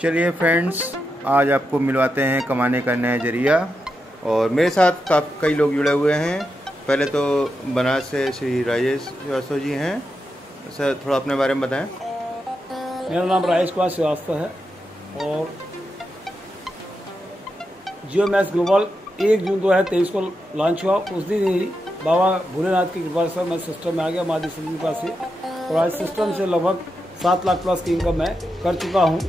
चलिए फ्रेंड्स, आज आपको मिलवाते हैं कमाने का नया जरिया। और मेरे साथ कई लोग जुड़े हुए हैं। पहले तो बनारस से श्री राजेश श्रीवास्तव जी हैं। सर, थोड़ा अपने बारे में बताएं। मेरा नाम राजेश कुमार श्रीवास्तव है और जियो मैक्स ग्लोबल 1 जून 2023 को लॉन्च हुआ। उस दिन ही बाबा भोलेनाथ की कृपा से मैं सिस्टम में आ गया, माँ की कृपा से। और आज सिस्टम से लगभग 7 लाख प्लस की इनकम मैं कर चुका हूँ।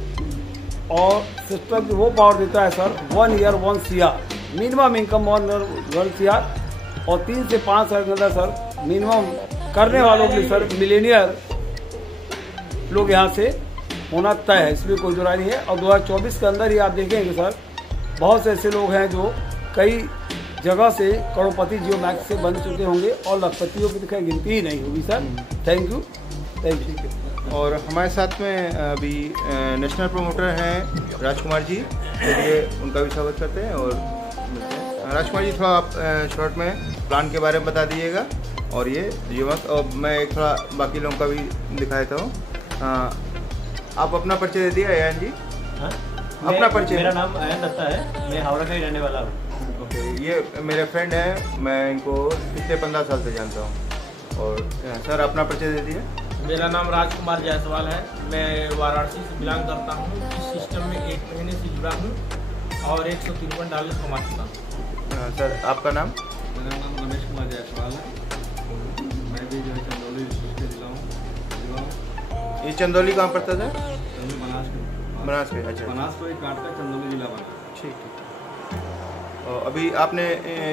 और सिस्टम की वो पावर देता है sir, 1 year 1 CR minimum income 1 CR। और 3 से 5 साल के अंदर सर मिनिमम करने वालों के लिए सर मिलेनियर लोग यहाँ से होना तय है, इसमें कोई दुराई नहीं है। और 2024 के अंदर ही आप देखेंगे सर, बहुत से ऐसे लोग हैं जो कई जगह से करोड़पति जियो मैक्स से बन चुके होंगे और लखपतियों की तो गिनती ही नहीं होगी सर। Thank you. और हमारे साथ में अभी नेशनल प्रमोटर हैं राजकुमार जी, चलिए उनका भी स्वागत करते हैं और मिलते हैं। राजकुमार जी, थोड़ा आप शॉर्ट में प्लान के बारे में बता दीजिएगा। और ये युवक, और मैं एक थोड़ा बाकी लोगों का भी दिखा देता हूँ। आप अपना परिचय दे दिया अयन जी। अपना परिचय। मेरा नाम अयन दत्ता है, मैं हावड़ा का ही रहने वाला हूँ। ओके, ये मेरे फ्रेंड हैं, मैं इनको पिछले 15 साल से जानता हूँ। और सर, अपना परिचय दे दिए। मेरा नाम राजकुमार जायसवाल है, मैं वाराणसी से बिलोंग करता हूँ। इस सिस्टम में 1 महीने से जुड़ा हूँ और $153 कमा चुका हूँ। सर, आपका नाम? मेरा नाम रमेश कुमार जायसवाल है, मैं भी जो है चंदौली से जिला हूँ। ये चंदौली कहाँ पड़ता था? बनास के। अच्छा, बनास को एक काटता, चंदौली जिला बना। ठीक। और अभी आपने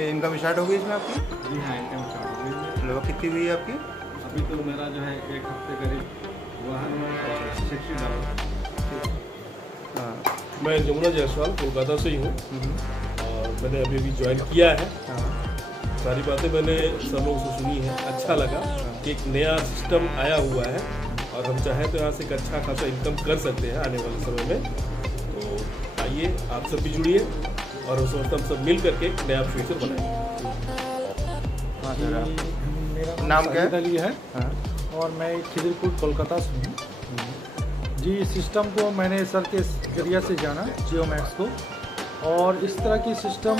इनकम स्टार्ट हो गई इसमें आपकी? जी हाँ, इनकम स्टार्ट हो गई। लगभग कितनी हुई है आपकी? अभी तो मेरा जो है 1 हफ्ते करीब हुआ है, $60। हाँ। मैं जमुना जायसवाल कोलकाता से ही हूँ और मैंने अभी ज्वाइन किया है। सारी बातें मैंने सब लोगों से सुनी है, अच्छा लगा कि एक नया सिस्टम आया हुआ है और हम चाहें तो यहाँ से एक अच्छा खासा इनकम कर सकते हैं आने वाले समय में। तो आइए, आप सब भी जुड़िए और उस वक्त हम सब मिल करके एक नया फ्यूचर बनाएंगे। मेरा नाम क्या है? हाँ। और मैं खिदिरपुर कोलकाता से हूँ जी। सिस्टम को मैंने सर के जरिया से जाना, जियो मैक्स को। और इस तरह की सिस्टम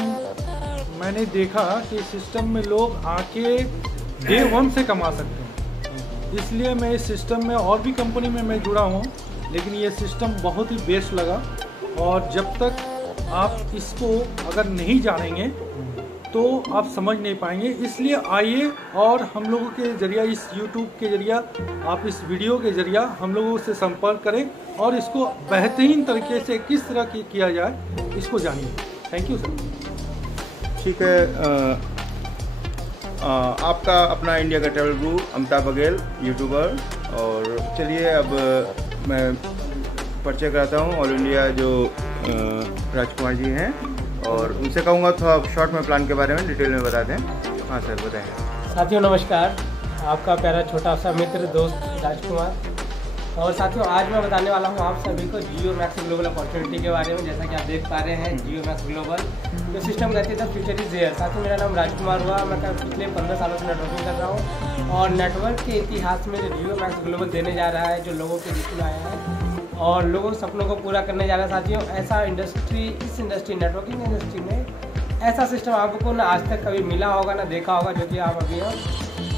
मैंने देखा कि सिस्टम में लोग आके डे 1 से कमा सकते हैं। इसलिए मैं इस सिस्टम में और भी कंपनी में मैं जुड़ा हूँ, लेकिन ये सिस्टम बहुत ही बेस्ट लगा। और जब तक आप इसको अगर नहीं जानेंगे तो आप समझ नहीं पाएंगे। इसलिए आइए और हम लोगों के जरिया, इस YouTube के जरिया, आप इस वीडियो के जरिया हम लोगों से संपर्क करें और इसको बेहतरीन तरीके से किस तरह किया जाए इसको जानिए। Thank you sir. ठीक है। आपका अपना इंडिया का ट्रैवल गुरु अमिताभ बघेल, यूट्यूबर। और चलिए अब मैं परिचय कराता हूँ ऑल इंडिया जो राजकुमार जी हैं, और उनसे कहूँगा थोड़ा शॉर्ट में प्लान के बारे में डिटेल में बता दें। हाँ सर, बताएं। साथियों नमस्कार, आपका प्यारा छोटा सा मित्र दोस्त राजकुमार। और साथियों, आज मैं बताने वाला हूँ आप सभी को जियो मैक्स ग्लोबल अपॉर्चुनिटी के बारे में। जैसा कि आप देख पा रहे हैं, जियो मैक्स ग्लोबल जो सिस्टम कहते थे फ्यूचर इज देयर। साथियों, मेरा नाम राजकुमार हुआ, मैं पिछले 15 सालों से नेटवर्किंग कर रहा हूँ। और नेटवर्क के इतिहास में जो जियो मैक्स ग्लोबल देने जा रहा है, जो लोगों के बीच में आया है और लोगों के सपनों को पूरा करने जा रहा है। साथियों, ऐसा इस इंडस्ट्री नेटवर्किंग इंडस्ट्री में ऐसा सिस्टम आपको ना आज तक कभी मिला होगा ना देखा होगा, जो कि आप अभी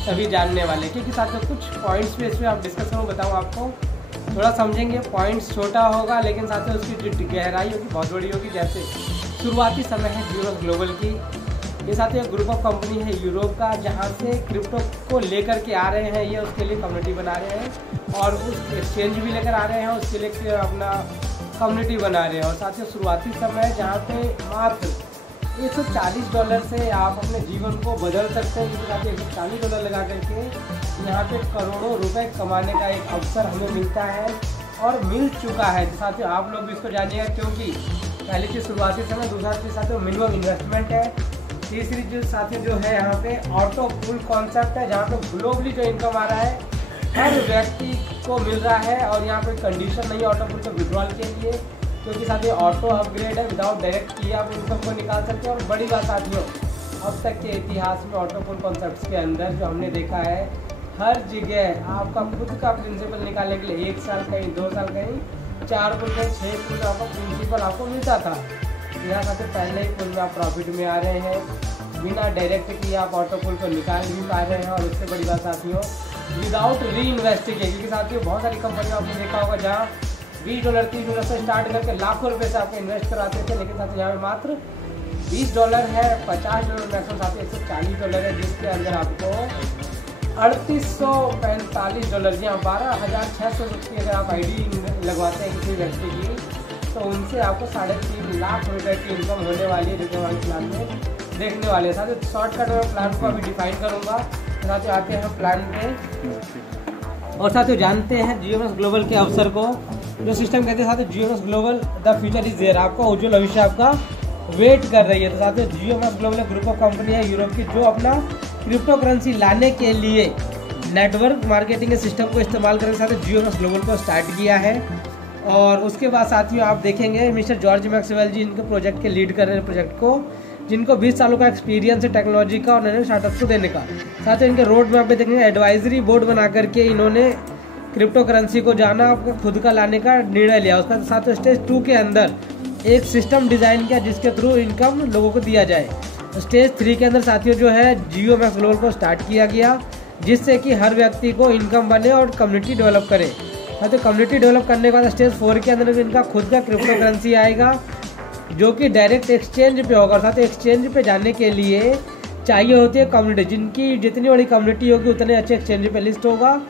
सभी जानने वाले। क्योंकि साथियों, कुछ पॉइंट्स पे इसमें आप डिस्कस करूँ, बताऊँ आपको, थोड़ा समझेंगे। पॉइंट्स छोटा होगा लेकिन साथियों उसकी जो गहराई होगी बहुत बड़ी होगी। जैसे शुरुआती समय है जियो ग्लोबल की। ये साथियों ग्रुप ऑफ कंपनी है यूरोप का, जहाँ से क्रिप्टो को लेकर के आ रहे हैं। ये उसके लिए कम्युनिटी बना रहे हैं और उस एक्सचेंज भी लेकर आ रहे हैं, उसके लिए अपना कम्युनिटी बना रहे हैं। और साथियों शुरुआती समय जहाँ पे मात्र $140 से आप अपने जीवन को बदल सकते हैं। जिसके साथ $140 लगा करके यहाँ पे करोड़ों रुपए कमाने का एक अवसर हमें मिलता है और मिल चुका है। साथियों आप लोग भी इसको जानिएगा, क्योंकि पहली चीज़ शुरुआती समय, दूसरा चीज़ साथियों मिनिमम इन्वेस्टमेंट है, तीसरी चीज़ साथियों जो है यहाँ पे ऑटो पुल कॉन्सेप्ट है, जहाँ पे ग्लोबली जो इनकम आ रहा है हर व्यक्ति को मिल रहा है। और यहाँ पे कंडीशन नहीं है ऑटो पुल के विड्रॉल के लिए, क्योंकि साथियों ऑटो अपग्रेड है, विदाउट डायरेक्ट किए आप इनकम को निकाल सकते हैं। और बड़ी बात साथियों, अब तक के इतिहास में ऑटो पुल कॉन्सेप्ट के अंदर जो हमने देखा है, हर जगह आपका खुद का प्रिंसिपल निकालने के लिए 1 साल कहीं 2 साल कहीं 4 पुल पे 6 पुल में आपको प्रिंसिपल आपको मिलता था। यहाँ साथियों पहले ही पुल में आप प्रॉफिट में आ रहे हैं, बिना डायरेक्ट किए आप ऑटो पुल को निकाल भी पा रहे हैं। और उससे बड़ी बात साथियों विदाउट री इन्वेस्टिंग, क्योंकि साथियों बहुत सारी कंपनियों आपने देखा होगा जहाँ $20 $30 से स्टार्ट करके लाखों रुपए से आपको इन्वेस्ट कराते थे, लेकिन साथियों यहाँ पे मात्र $20 है, $50 मैक्सिमम साथियों $140 है, जिसके अंदर आपको $3845 जी हाँ $12,600 अगर आप आईडी लगवाते हैं किसी व्यक्ति की, तो उनसे आपको 3.5 लाख रुपए की इनकम होने वाली है, जो कि हमारे प्लान में देखने वाले हैं। साथ ही शॉर्टकट में प्लान को अभी डिफाइन करूँगा। साथ ही आते हैं प्लान पे और साथियों जानते हैं GMS ग्लोबल के अवसर को, जो सिस्टम कहते हैं साथियों GMS global the future is there, आपका उज्जवल भविष्य आपका वेट कर रही है। तो साथियों GMS global group of company है यूरोप की, जो अपना क्रिप्टो करेंसी लाने के लिए नेटवर्क मार्केटिंग के सिस्टम को इस्तेमाल करके साथियों GMS ग्लोबल को स्टार्ट किया है। और उसके बाद साथियों आप देखेंगे मिस्टर जॉर्ज मैक्सवेल जी इनके प्रोजेक्ट के लीड कर रहे हैं, प्रोजेक्ट को, जिनको 20 सालों का एक्सपीरियंस है टेक्नोलॉजी का और नए स्टार्टअप को देने का। साथ ही इनके रोड मैप पे देखेंगे एडवाइजरी बोर्ड बना करके इन्होंने क्रिप्टो करेंसी को जाना आपको खुद का लाने का निर्णय लिया। उसका साथ स्टेज 2 के अंदर एक सिस्टम डिजाइन किया जिसके थ्रू इनकम लोगों को दिया जाए। स्टेज 3 के अंदर साथियों जो है GeoMax ग्लोबल को स्टार्ट किया गया, जिससे कि हर व्यक्ति को इनकम बने और कम्युनिटी डेवलप करे। तो कम्युनिटी डेवलप करने के बाद स्टेज 4 के अंदर इनका खुद का क्रिप्टो करेंसी आएगा, जो कि डायरेक्ट एक्सचेंज पे होगा। साथ ही एक्सचेंज पे जाने के लिए चाहिए होती है कम्युनिटी, जिनकी जितनी बड़ी कम्युनिटी होगी उतने अच्छे एक्सचेंज पे लिस्ट होगा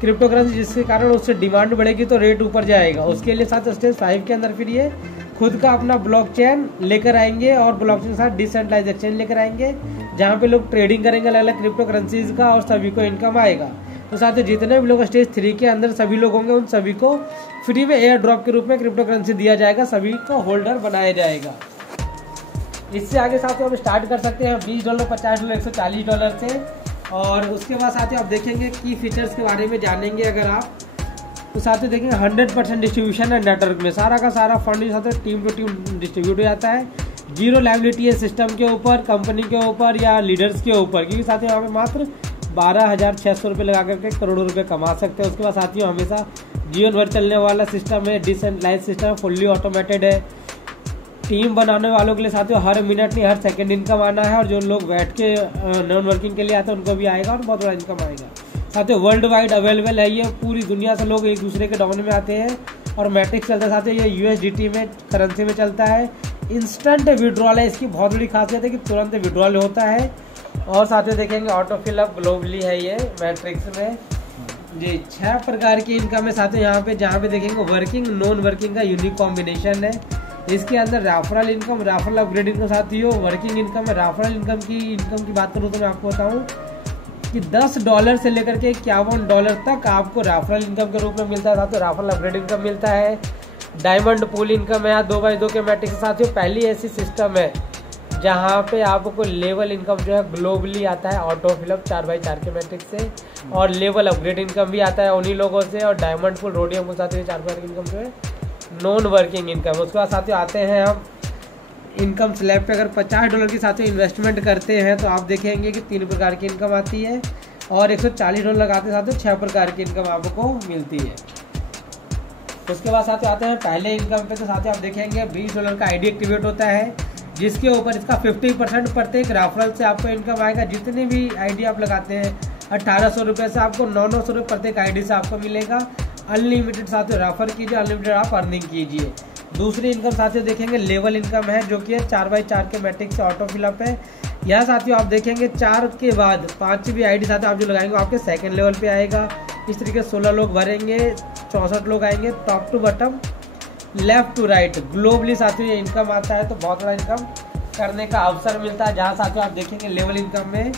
क्रिप्टो करेंसी, जिसके कारण उससे डिमांड बढ़ेगी तो रेट ऊपर जाएगा। उसके लिए साथ स्टेज 5 के अंदर फिर ये खुद का अपना ब्लॉकचेन लेकर आएंगे और ब्लॉकचेन के साथ डिसेंट्रलाइज एक्सचेंज लेकर आएंगे, जहाँ पे लोग ट्रेडिंग करेंगे अलग अलग क्रिप्टो करेंसीज का और सभी को इनकम आएगा। तो साथ ही जितने भी लोग स्टेज 3 के अंदर सभी लोग होंगे उन सभी को फ्री में एयर ड्रॉप के रूप में क्रिप्टो करेंसी दिया जाएगा, सभी को होल्डर बनाया जाएगा। इससे आगे साथियों हम स्टार्ट कर सकते हैं $20 $50 $140 से। और उसके बाद साथियों आप देखेंगे की फीचर्स के बारे में जानेंगे अगर आप, तो साथियों देखेंगे 100% डिस्ट्रीब्यूशन है नेटवर्क में, सारा का सारा फंड साथियों टीम टू टीम डिस्ट्रीब्यूट हो जाता है। 0 लायबिलिटी है सिस्टम के ऊपर, कंपनी के ऊपर या लीडर्स के ऊपर, क्योंकि साथियों यहाँ पे मात्र 12,600 रुपये लगा करके करोड़ों रुपए कमा सकते हैं। उसके बाद साथियों हमेशा जीवन भर चलने वाला सिस्टम है, डिसेंट्रलाइज सिस्टम है, फुल्ली ऑटोमेटेड है। टीम बनाने वालों के लिए साथियों हर मिनट नहीं हर सेकंड इनकम आना है, और जो लोग बैठ के नॉन वर्किंग के लिए आते हैं उनको भी आएगा और बहुत बड़ा इनकम आएगा। साथियों वर्ल्ड वाइड अवेलेबल है ये, पूरी दुनिया से लोग एक दूसरे के डोमेन में आते हैं और मैट्रिक्स चलता है। साथियों ये USDT में करेंसी में चलता है, इंस्टेंट विड्रॉल है, इसकी बहुत बड़ी खासियत है कि तुरंत विड्रॉल होता है। और साथियों देखेंगे ऑटो फिलअप ग्लोबली है ये मैट्रिक्स में जी। 6 प्रकार की इनकम है साथियों यहाँ पे, जहाँ पे देखेंगे वर्किंग नॉन वर्किंग का यूनिक कॉम्बिनेशन है। इसके अंदर referral income, referral upgrade income साथियों, वर्किंग इनकम है। रेफरल इनकम की बात करूँ तो मैं आपको बताऊँ कि $10 से लेकर के $51 तक आपको रेफरल इनकम के रूप में मिलता है। साथियों रेफरल अपग्रेड इनकम मिलता है। डायमंड पूल इनकम है 2x2 के मैट्रिक्स। साथियों पहली ऐसी सिस्टम है जहाँ पे आपको लेवल इनकम जो है ग्लोबली आता है ऑटो फिलअप 4x4 के मैट्रिक्स से, और लेवल अपग्रेड इनकम भी आता है उन्हीं लोगों से, और डायमंड पूल रोडियम पूल साथियों 4 प्रकार की इनकम जो है नॉन वर्किंग इनकम। उसके बाद साथियों आते हैं हम इनकम स्लैब पे। अगर $50 की साथियों इन्वेस्टमेंट करते हैं तो आप देखेंगे कि 3 प्रकार की इनकम आती है, और $140 लगाते साथियों 6 प्रकार की इनकम आपको मिलती है। उसके बाद साथियों आते हैं पहले इनकम पे। तो साथियों आप देखेंगे $20 का आईडी एक्टिवेट होता है, जिसके ऊपर इसका 50% प्रत्येक रेफरल से आपको इनकम आएगा। जितनी भी आईडी आप लगाते हैं 1800 रुपये से आपको 900 रुपये प्रत्येक आईडी से आपको मिलेगा। अनलिमिटेड साथियों रेफर कीजिए, अनलिमिटेड आप अर्निंग कीजिए। दूसरी इनकम साथियों देखेंगे लेवल इनकम है, जो कि 4x4 के मैट्रिक्स से ऑटो फिलअप है। यहाँ साथियों आप देखेंगे 4 के बाद 5वीं आईडी साथियों आप जो लगाएंगे आपके सेकंड लेवल पे आएगा। इस तरीके से 16 लोग भरेंगे, 64 लोग आएंगे, top to bottom left to right globally साथियों ये इनकम आता है। तो बहुत बड़ा इनकम करने का अवसर मिलता है, जहाँ साथियों आप देखेंगे लेवल इनकम में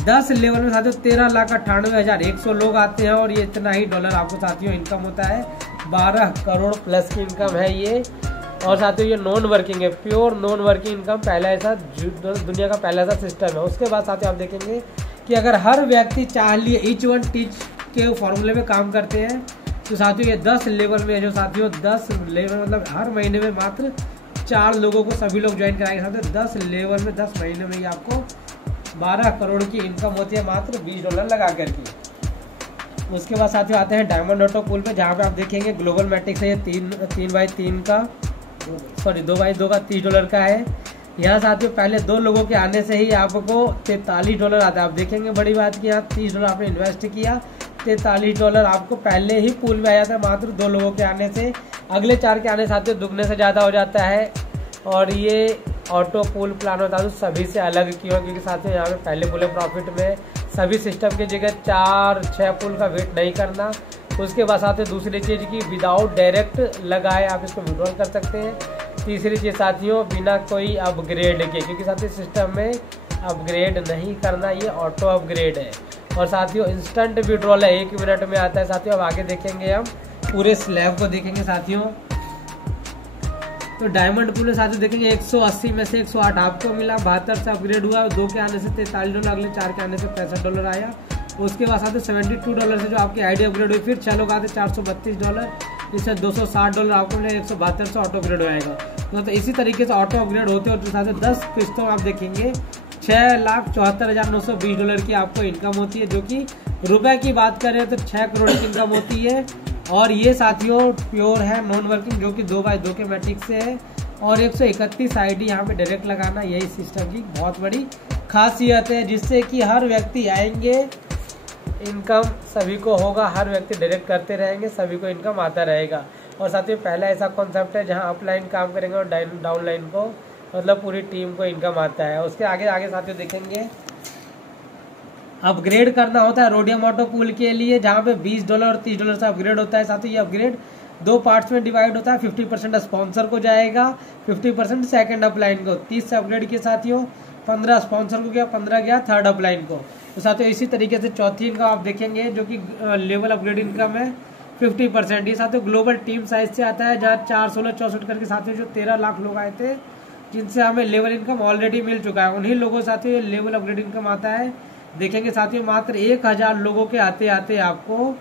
10 लेवल में साथियों 13,98,100 लोग आते हैं, और ये इतना ही डॉलर आपको साथियों इनकम होता है। 12 करोड़ प्लस की इनकम है ये। और साथियों ये नॉन वर्किंग है, प्योर नॉन वर्किंग इनकम, पहला ऐसा दुनिया का पहला ऐसा सिस्टम है। उसके बाद साथियों आप देखेंगे कि अगर हर व्यक्ति चाह लिए ईच वन टीच के फॉर्मूले में काम करते हैं तो साथियों ये 10 लेवल में जो साथियों 10 लेवल मतलब हर महीने में मात्र 4 लोगों को सभी लोग ज्वाइन कराएंगे। साथियों 10 लेवल में 10 महीने में ही आपको 12 करोड़ की इनकम होती है मात्र $20 लगा करके। उसके बाद साथियों आते हैं डायमंड ऑटो पूल पे, जहाँ पे आप देखेंगे ग्लोबल मैट्रिक्स है, ये 3x3 का, सॉरी 2x2 का $30 का है। यहाँ साथियों पहले 2 लोगों के आने से ही आपको $43 आता है। आप देखेंगे बड़ी बात कि यहाँ $30 आपने इन्वेस्ट किया, $43 आपको पहले ही पूल में आ जाता है मात्र 2 लोगों के आने से। अगले 4 के आने साथियों दुगने से ज़्यादा हो जाता है। और ये ऑटो पूल प्लान होता है सभी से अलग क्यों, क्योंकि साथियों यहाँ पे पहले पूले प्रॉफिट में सभी सिस्टम की जगह 4-6 पूल का वेट नहीं करना। उसके बाद साथियों दूसरी चीज़ की विदाउट डायरेक्ट लगाए आप इसको विड्रॉल कर सकते हैं। तीसरी चीज़ साथियों बिना कोई अपग्रेड के, क्योंकि साथियों सिस्टम में अपग्रेड नहीं करना, ये ऑटो अपग्रेड है। और साथियों इंस्टेंट विड्रॉल है, 1 मिनट में आता है। साथियों अब आगे देखेंगे, हम पूरे स्लैब को देखेंगे साथियों। तो डायमंड पूल में साथियों देखेंगे 180 में से 108 आपको मिला, 72 से अपग्रेड हुआ, 2 के आने से $43, अगले 4 के आने से $65 आया। उसके बाद साथियों $72 से जो आपकी आईडी अपग्रेड हुई, फिर 6 लोग आते $432, इससे $260 आपको मिले, 172 से ऑटो अपग्रेड हो जाएगा। तो इसी तरीके से ऑटो अपग्रेड होते और साथियों 10 किस्तों आप देखेंगे $6,74,920 की आपको इनकम होती है, जो कि रुपए की बात करें तो 6 करोड़ की इनकम होती है। और ये साथियों प्योर है नॉन वर्किंग, जो कि 2x2 के मैट्रिक्स से है। और 131 आईडी यहाँ पे डायरेक्ट लगाना, यही सिस्टम की बहुत बड़ी खासियत है, जिससे कि हर व्यक्ति आएंगे, इनकम सभी को होगा, हर व्यक्ति डायरेक्ट करते रहेंगे, सभी को इनकम आता रहेगा। और साथियों पहला ऐसा कॉन्सेप्ट है जहाँ अपलाइन काम करेंगे और डाउनलाइन को, मतलब पूरी टीम को इनकम आता है। उसके आगे आगे साथियों देखेंगे अपग्रेड करना होता है रोडियम ऑटो पूल के लिए, जहाँ पे $20 और $30 से अपग्रेड होता है। साथियों ये अपग्रेड 2 पार्ट्स में डिवाइड होता है, 50% स्पॉन्सर को जाएगा, 50% सेकंड अपलाइन को। 30 से अपग्रेड किए साथियों, 15 स्पॉन्सर को गया, 15 गया थर्ड अपलाइन को। तो साथियों इसी तरीके से चौथी इनकम आप देखेंगे, जो कि लेवल अपग्रेड इनकम है 50%। ये साथियों ग्लोबल टीम साइज से आता है, जहाँ 4, 16, 64 करके साथियों जो 13 लाख लोग आए थे, जिनसे हमें लेवल इनकम ऑलरेडी मिल चुका है, उन्हीं लोगों साथियों लेवल अपग्रेड इनकम आता है। देखेंगे साथियों मात्र 1000 लोगों के आते आते आपको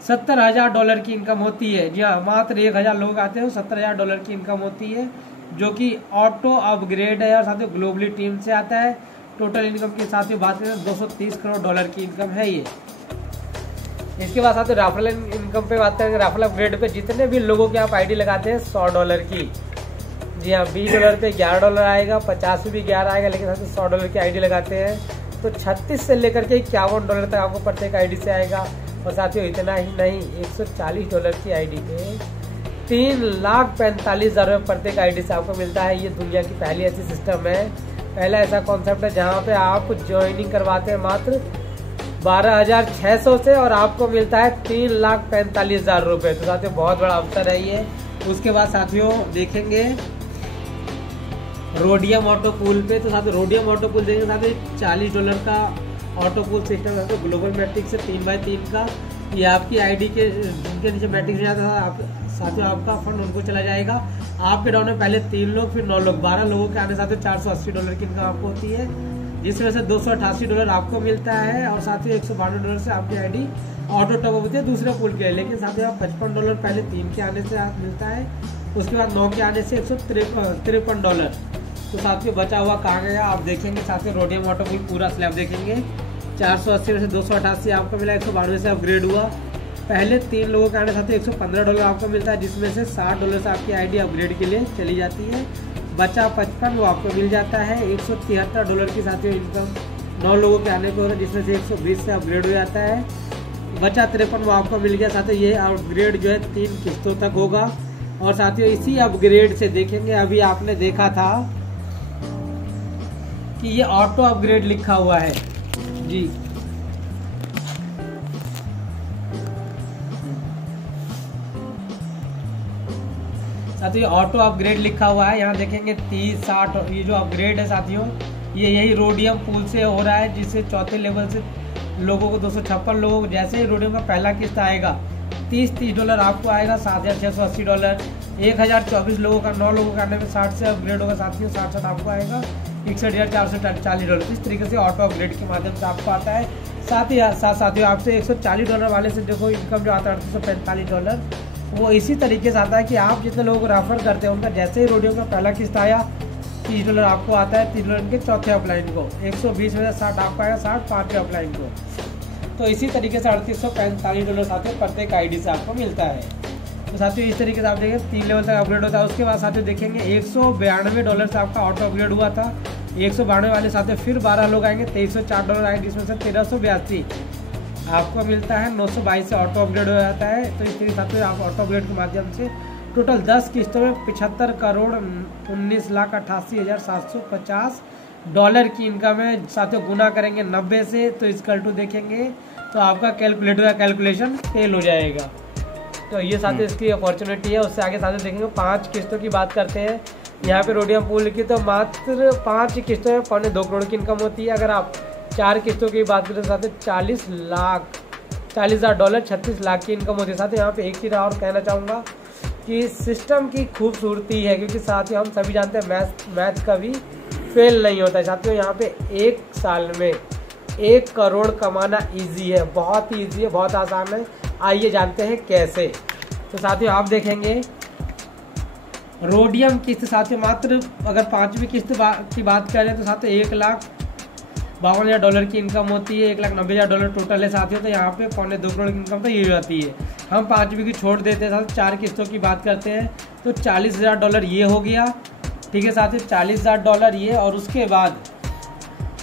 $70,000 की इनकम होती है। जी हाँ, मात्र 1000 लोग आते हैं, $70,000 की इनकम होती है, जो कि ऑटो अपग्रेड है और साथियों ग्लोबली टीम से आता है। टोटल इनकम की साथियों बात करें $230 करोड़ की इनकम है ये। इसके बाद साथियों राफेल इनकम पे बात करेंगे। राफेल अपग्रेड पे जितने भी लोगों के आप आईडी लगाते हैं $100 की, जी हाँ $20 पे $11 आएगा, 50 पे भी 11 आएगा, लेकिन साथियों $100 की आईडी लगाते हैं तो 36 से लेकर के $51 तक आपको प्रत्येक आईडी से आएगा। और साथियों इतना ही नहीं, $140 की आईडी पे $3,45,000 प्रत्येक आईडी से आपको मिलता है। ये दुनिया की पहली ऐसी सिस्टम है, पहला ऐसा कॉन्सेप्ट है जहाँ पे आप ज्वाइनिंग करवाते हैं मात्र 12,600 से और आपको मिलता है $3,45,000। तो साथियों बहुत बड़ा अवसर है ये। उसके बाद साथियों देखेंगे रोडियम ऑटो पूल पे। तो साथियों रोडियम ऑटो पूल देखेंगे साथियों $40 का ऑटो पूल सिस्टम है, तो ग्लोबल मैट्रिक्स से 3x3 का। ये आपकी आईडी के जिनके नीचे मैट्रिक्स जाता है आप साथियों आपका फंड उनको चला जाएगा। आपके डाउन में पहले 3 लोग फिर 9 लोग, 12 लोगों के आने साथियों $480 की इनकम आपको होती है, जिसमें से $288 आपको मिलता है। और साथियों $192 से आपकी आईडी ऑटो टॉप होती है दूसरे पूल के। लेकिन साथियों आप $55 पहले 3 के आने से आप मिलता है, उसके बाद 9 के आने से $153। तो साथियों बचा हुआ कहाँ गया आप देखेंगे। साथियों रोडियम ऑटो पूल पूरा स्लैब देखेंगे, 480 में से 288 आपको मिला, 192 से अपग्रेड हुआ। पहले 3 लोगों के आने साथियों $115 आपको मिलता है, जिसमें से $60 से आपकी आईडी अपग्रेड के लिए चली जाती है। बचा 55 वो आपको मिल जाता है। $173 की साथियों इनकम 9 लोगों के आने को होता है, जिसमें से 120 से अपग्रेड हो जाता है। बचा 53 वो आपको मिल गया। साथियों ये अपग्रेड जो है 3 किस्तों तक होगा। और साथियों इसी अपग्रेड से देखेंगे, अभी आपने देखा था कि ये ऑटो अपग्रेड लिखा हुआ है जी, साथियों ऑटो अपग्रेड लिखा हुआ है। यहाँ देखेंगे 30, 60 ये जो अपग्रेड है साथियों ये यही रोडियम पूल से हो रहा है, जिससे चौथे लेवल से लोगों को 256 लोगों को जैसे ही रोडियम का पहला किस्त आएगा $30 आपको आएगा, $7,680। 1024 लोगों का 9 लोगों का आने में 60 से अपग्रेड होगा साथियों, 60 आपको आएगा $61,440। इस तरीके से ऑटो अपग्रेड के माध्यम से आपको आता है। साथियों आपसे $140 वाले से देखो इनकम जो आता है $845, वो इसी तरीके से आता है कि आप जितने लोगों को रेफर करते हैं उनका जैसे ही रोडियो का पहला किस्त आया $30 आपको आता है, $30 के चौथे अपलाइन को, 120 में से 60 आपको आएगा, 60 पाँचवें अपलाइन को। तो इसी तरीके से $3845 साथियों प्रत्येक आईडी से आपको मिलता है। तो साथियों इस तरीके से आप देखेंगे 3 लेवल तक अपग्रेड होता है। उसके बाद साथियों देखेंगे $192 से आपका ऑटो अपग्रेड हुआ था। 192 वाले साथियों फिर 12 लोग आएंगे, $2304 आएंगे, जिसमें से 1382 आपको मिलता है। 922 से ऑटो अपग्रेड हो जाता है। तो इस तरीके साथियों आप ऑटो अपग्रेड के माध्यम से टोटल 10 किस्तों में $75,19,88,750 की इनकम है। साथियों गुना करेंगे 90 से तो इक्वल टू देखेंगे तो आपका कैलकुलेटर का कैलकुलेशन फेल हो जाएगा। तो ये साथियों इसकी अपॉर्चुनिटी है। उससे आगे साथियों देखेंगे 5 किस्तों की बात करते हैं। यहाँ पे रोडियम पूल की तो मात्र 5 किस्तों में $2.25 करोड़ की इनकम होती है। अगर आप 4 किस्तों की बात करें तो साथियों $40,000 36 लाख की इनकम होती है। साथियों यहाँ पे एक चीज़ और कहना चाहूँगा कि सिस्टम की खूबसूरती है, क्योंकि साथियों हम सभी जानते हैं मैथ कभी फेल नहीं होता है। साथियों यहाँ पे 1 साल में 1 करोड़ कमाना इजी है, बहुत ही ईजी है, बहुत आसान है। आइए जानते हैं कैसे। तो साथियों आप देखेंगे रोडियम किस्त साथियों मात्र अगर 5वीं किस्त की बात करें तो साथियों $1,52,000 की इनकम होती है। $1,90,000 टोटल है साथियों। तो यहाँ पे $2.25 करोड़ की इनकम तो ये हो जाती है। हम 5वीं की छोड़ देते हैं साथियों, 4 किस्तों की बात करते हैं तो $40,000 ये हो गया, ठीक है साथियों, $40,000 ये। और उसके बाद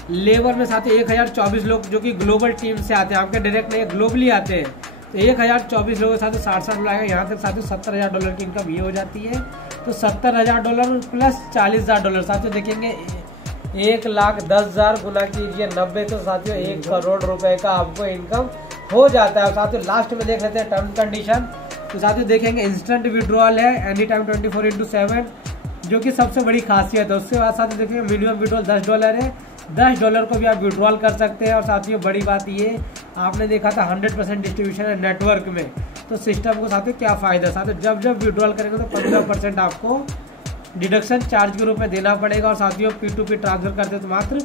लेबर में साथियों 1024 लोग जो कि ग्लोबल टीम से आते हैं, आपके डायरेक्ट नहीं ग्लोबली आते हैं। तो 1024 लोगों के साथ 60 लाख यहाँ तक साथियों $70,000 की इनकम ये हो जाती है। तो $70,000 प्लस $40,000 साथियों देखेंगे 1,10,000 गुना कीजिए 90 तो साथियों 1 करोड़ रुपए का आपको इनकम हो जाता है। साथियों लास्ट में देख लेते हैं टर्म कंडीशन। तो साथियों देखेंगे इंस्टेंट विड्रॉल है एनी टाइम 24/7 जो कि सबसे बड़ी खासियत है। उसके बाद साथियों देखेंगे मिनिमम विड्रॉल $10 है, $10 को भी आप विड्रॉल कर सकते हैं। और साथियों बड़ी बात ये आपने देखा था 100% डिस्ट्रीब्यूशन है नेटवर्क में। तो सिस्टम को साथियों क्या फ़ायदा, साथियों जब विड्रॉल करेंगे तो 15% आपको डिडक्शन चार्ज के रूप में देना पड़ेगा। और साथियों P2P ट्रांसफर करते तो मात्र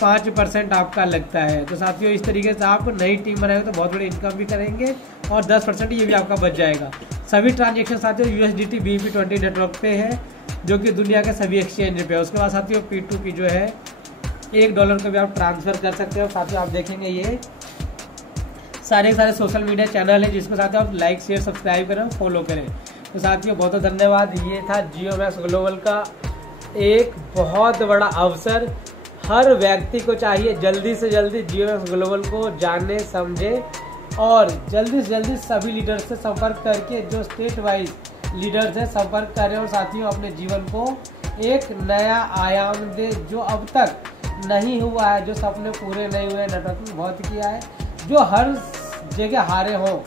5% आपका लगता है। तो साथियों इस तरीके से आप नई टीम बनाएंगे तो बहुत बड़ी इनकम भी करेंगे और 10% ये भी आपका बच जाएगा। सभी ट्रांजेक्शन साथियों USDT BEP20 नेटवर्क पे है जो कि दुनिया के सभी एक्सचेंज पे है। उसके बाद साथियों P2P जो है $1 को भी आप ट्रांसफ़र कर सकते हो। साथियों आप देखेंगे ये सारे सोशल मीडिया चैनल है जिसमें साथियों आप लाइक शेयर सब्सक्राइब करें फॉलो करें। तो साथियों बहुत बहुत धन्यवाद। ये था जियो मैक्स ग्लोबल का एक बहुत बड़ा अवसर। हर व्यक्ति को चाहिए जल्दी से जल्दी जियो मैक्स ग्लोबल को जाने समझे और जल्दी से जल्दी सभी लीडर्स से संपर्क करके जो स्टेट वाइज लीडर्स है संपर्क करें और साथियों अपने जीवन को एक नया आयाम दे। जो अब तक नहीं हुआ है, जो सपने पूरे नहीं हुए, नेटवर्किंग बहुत किया है, जो हर जगह हारे हो,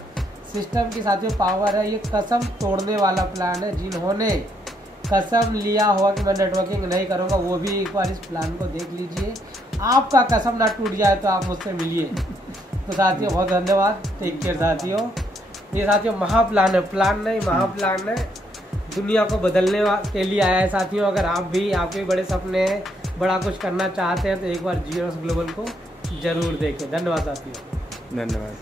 सिस्टम की साथियों पावर है। ये कसम तोड़ने वाला प्लान है। जिन्होंने कसम लिया हुआ कि मैं नेटवर्किंग नहीं करूँगा वो भी एक बार इस प्लान को देख लीजिए। आपका कसम ना टूट जाए तो आप मुझसे मिलिए। तो साथियों बहुत धन्यवाद, टेक केयर साथियों। ये साथियों महाप्लान है, प्लान नहीं महाप्लान है, दुनिया को बदलने के लिए आया है साथियों। अगर आप भी आपके बड़े सपने हैं, बड़ा कुछ करना चाहते हैं तो एक बार जियो मैक्स ग्लोबल को जरूर देखें। धन्यवाद साथियों। धन्यवाद।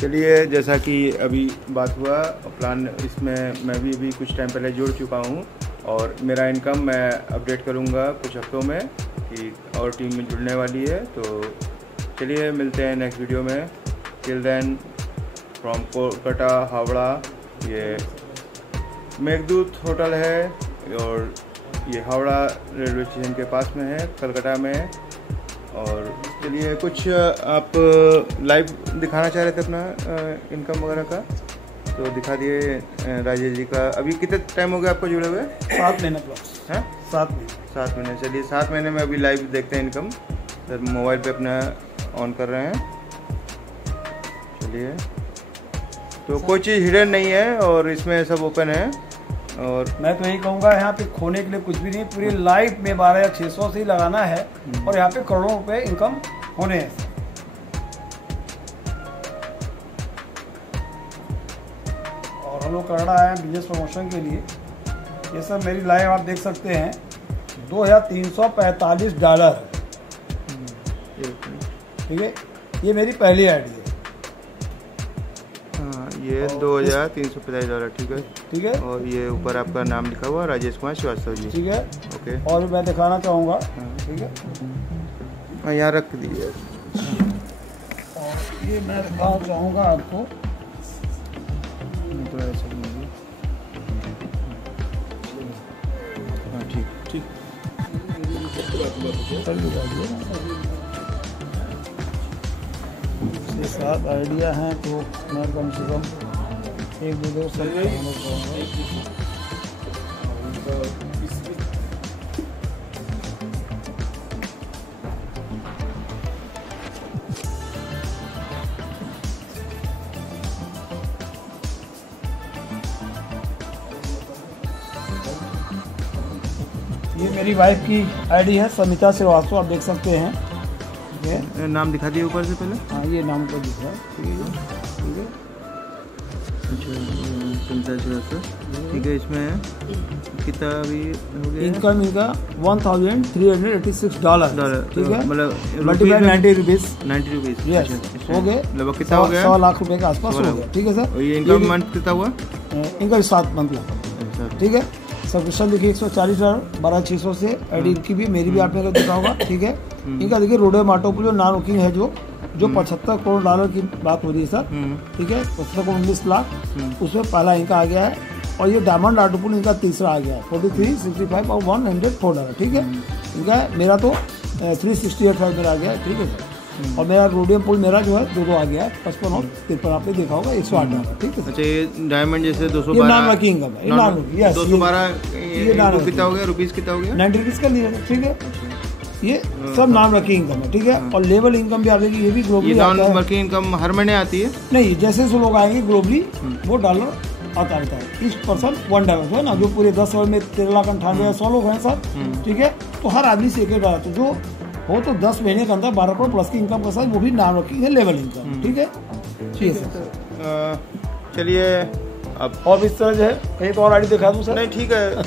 चलिए जैसा कि अभी बात हुआ प्लान, इसमें मैं भी अभी कुछ टाइम पहले जुड़ चुका हूँ और मेरा इनकम मैं अपडेट करूँगा कुछ हफ्तों में कि और टीम में जुड़ने वाली है। तो चलिए मिलते हैं नेक्स्ट वीडियो में। Till then from Kolkata Howrah, ये मेघदूत होटल है और ये हावड़ा रेलवे स्टेशन के पास में है, कलकत्ता में। और चलिए कुछ आप लाइव दिखाना चाह रहे थे अपना इनकम वगैरह का, तो दिखा दिए राजेश जी का। अभी कितने टाइम हो गया आपको जुड़े हुए? 7 महीने प्लस हैं? 7 महीने। 7 महीने। चलिए 7 महीने में अभी लाइव देखते हैं इनकम। सर मोबाइल पे अपना ऑन कर रहे हैं। चलिए तो कोई चीज़ हिडन नहीं है और इसमें सब ओपन है। और मैं तो यही कहूँगा यहाँ पे खोने के लिए कुछ भी नहीं, पूरी लाइफ में 12 या 600 से ही लगाना है और यहाँ पे करोड़ों रुपए इनकम होने हैं। और हम लोग कनाडा आए हैं बिजनेस प्रमोशन के लिए। ये सब मेरी लाइफ आप देख सकते हैं $2,345। ठीक है, ये मेरी पहली आईडी है। ये $2,345, ठीक है। ठीक है, और ये ऊपर आपका नाम लिखा हुआ राजेश कुमार श्रीवास्तव जी। ठीक है, ओके। और मैं दिखाना चाहूँगा। ठीक है, हाँ यहाँ रख दीजिए। और देखिए मैं दिखाना चाहूँगा आपको, तो ऐसा नहीं, हाँ ठीक ठीक। इसके साथ आइडिया हैं तो मैं कम से कम 1-2 सब ये मेरी वाइफ की आईडी है समिता श्रीवास्तव, आप देख सकते हैं। ठीक है, नाम दिखा दिए ऊपर से पहले। हाँ ये नाम को दिख रहा है। ठीक है ठीक है। इसमें कितना भी हो गया? इनकम इनका $1,386। ठीक है, मतलब मल्टीप्लाई 90 रुपीज़। 90 रुपीज़ यस, हो गए। लगभग कितना हो गया? 100 लाख रुपए के आसपास हो गया। ठीक है सर। और ये इनकम मंथ कितना हुआ? इनका 7 मंथ लगा। ठीक है, सब्सक्रिप्शन देखिए $140, 12,600 से एडी की भी, मेरी भी आपने को देखा होगा। ठीक है, इनका देखिए रोडे माटोपुल जो नॉन वर्किंग है जो $75 करोड़ की बात हो रही है सर। ठीक है, 75 करोड़ 19 लाख, उसमें पहला इनका आ गया है। और ये डायमंड आटोपुल इनका तीसरा आ गया है, 43, 65 और $104। ठीक है, इनका मेरा तो 368 मेरा आ गया है। ठीक है सर। और मेरा रोडियम पुल मेरा जो है 2 आ गया है, 55 और 53 आपने देखा होगा, $108। ठीक है। अच्छा, ये डायमंड जैसे 212 ये नॉन वर्किंग इनकम है, 212 ये नॉन कितना हो गया? रुपीज़ कितना हो गया? 90 रुपीज़ का लिया। ठीक है, ये सब नॉन वर्किंग इनकम है। ठीक है, और लेवल इनकम भी आप देखिए, ये भी ग्लोबली आता नॉन है। वर्किंग इनकम हर महीने आती है? नहीं, जैसे जो लोग आएंगे ग्लोबली वो डॉलर आता रहता है। इस पर्सन $1 है ना, जो पूरे 10 साल में 13,98,100 लोग हैं सर। ठीक है, तो हर आदमी से $1 तो जो हो तो 10 महीने के अंदर 12 करोड़ प्लस की इनकम के साथ वो भी नाम रखी है लेवल इनकम। ठीक है, ठीक है। चलिए अब और इस तरह जो है कहीं तो और आईडी दिखा दूँ सर? नहीं, ठीक है,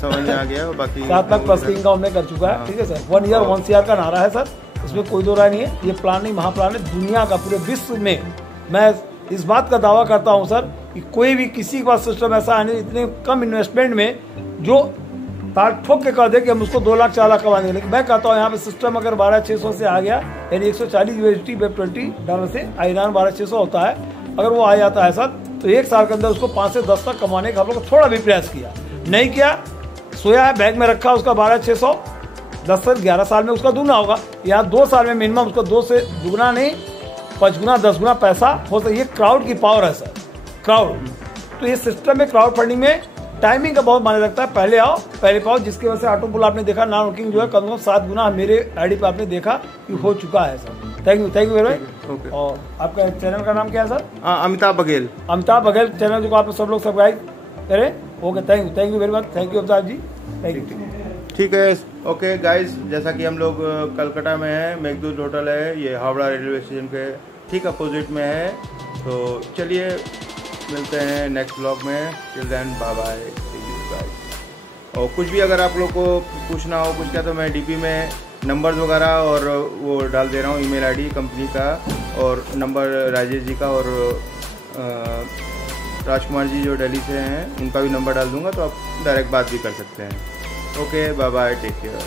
समझ में आ गया। बाकी 7 लाख प्लस की इनकम हमने कर चुका है। ठीक है सर, 1 ईयर 1 CR का नारा है सर, इसमें कोई दो राय नहीं है। ये प्लान नहीं महाप्लान है, दुनिया का पूरे विश्व में मैं इस बात का दावा करता हूँ सर कि कोई भी किसी के पास सिस्टम ऐसा है नहीं इतने कम इन्वेस्टमेंट में जो तार ठोक के कह दे कि हम उसको 2 लाख 4 लाख कमाएंगे। लेकिन मैं कहता हूँ यहाँ पे सिस्टम अगर 12,600 से आ गया, यानी $140 USD वेब $20 से आईरान 12,600 होता है, अगर वो आ जाता है सर तो 1 साल के अंदर उसको 5 से 10 तक कमाने का हम लोग थोड़ा भी प्रयास किया नहीं किया, सोया है बैग में रखा उसका 12,600, 10 से 11 साल में उसका दुगना होगा। यहाँ 2 साल में मिनिमम उसको 2 से दुगना नहीं 5 गुना 10 गुना पैसा हो सकता है। ये क्राउड की पावर है सर, क्राउड। तो ये सिस्टम में क्राउड फंडिंग में टाइमिंग का बहुत माने लगता है, पहले आओ पहले पाओ, जिसकी वजह से ऑटो पुल आपने देखा नॉन वर्किंग जो है कम से कम 7 गुना मेरे आईडी पे आपने देखा कि हो चुका है sir. Thank you very much. और आपका चैनल का नाम क्या है सर? अमिताभ बघेल। अमिताभ बघेल चैनल जो आप सब लोग सब्सक्राइब करें। Okay, thank you very much. Thank you Amitabh ji, thank you. ठीक है, ओके गाइस, जैसा कि हम लोग कलकत्ता में हैं, मेघदूत होटल है, ये हावड़ा रेलवे स्टेशन के ठीक अपोजिट में है। तो चलिए मिलते हैं नेक्स्ट ब्लॉग में। Till then bye bye, see you guys. और कुछ भी अगर आप लोग को पूछना हो कुछ क्या, तो मैं डीपी में नंबर्स वगैरह और वो डाल दे रहा हूँ, ईमेल आईडी कंपनी का और नंबर राजेश जी का और राजकुमार जी जो दिल्ली से हैं उनका भी नंबर डाल दूँगा, तो आप डायरेक्ट बात भी कर सकते हैं। Okay, bye bye, take care.